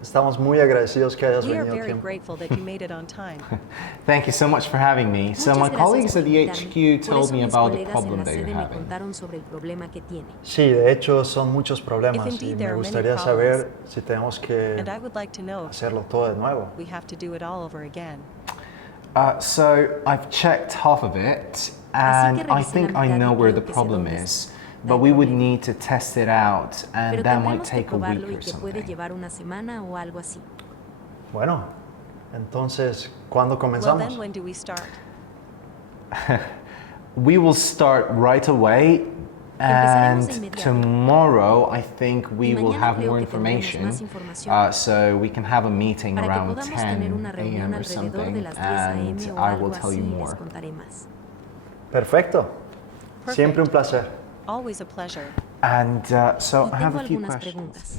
Estamos muy agradecidos que hayas We are venido a very tiempo. grateful that you made it on time. Thank you so much for having me. So my colleagues at the HQ told me about the problem that you're having. Sí, de hecho son muchos problemas If y indeed me there are many gustaría problems, saber si tenemos And que I would like to know if hacerlo todo de nuevo. we have to do it all over again. So I've checked half of it, and I think I know where the problem is. But we would need to test it out, and that might take a week or something. Bueno, entonces, ¿cuándo Well, comenzamos? then when do we start? We will start right away, Empezaremos de and inmediato. tomorrow I think we will mañana have creo more que tendremos information, más información. so we can have a meeting Para que around podamos 10 tener una reunión a.m. or alrededor de something, las 10 a.m. and o I algo will tell you así y les more. contaré más. Perfecto. Perfect. Siempre un placer. Always a pleasure. And so Y I have tengo a few algunas questions. preguntas.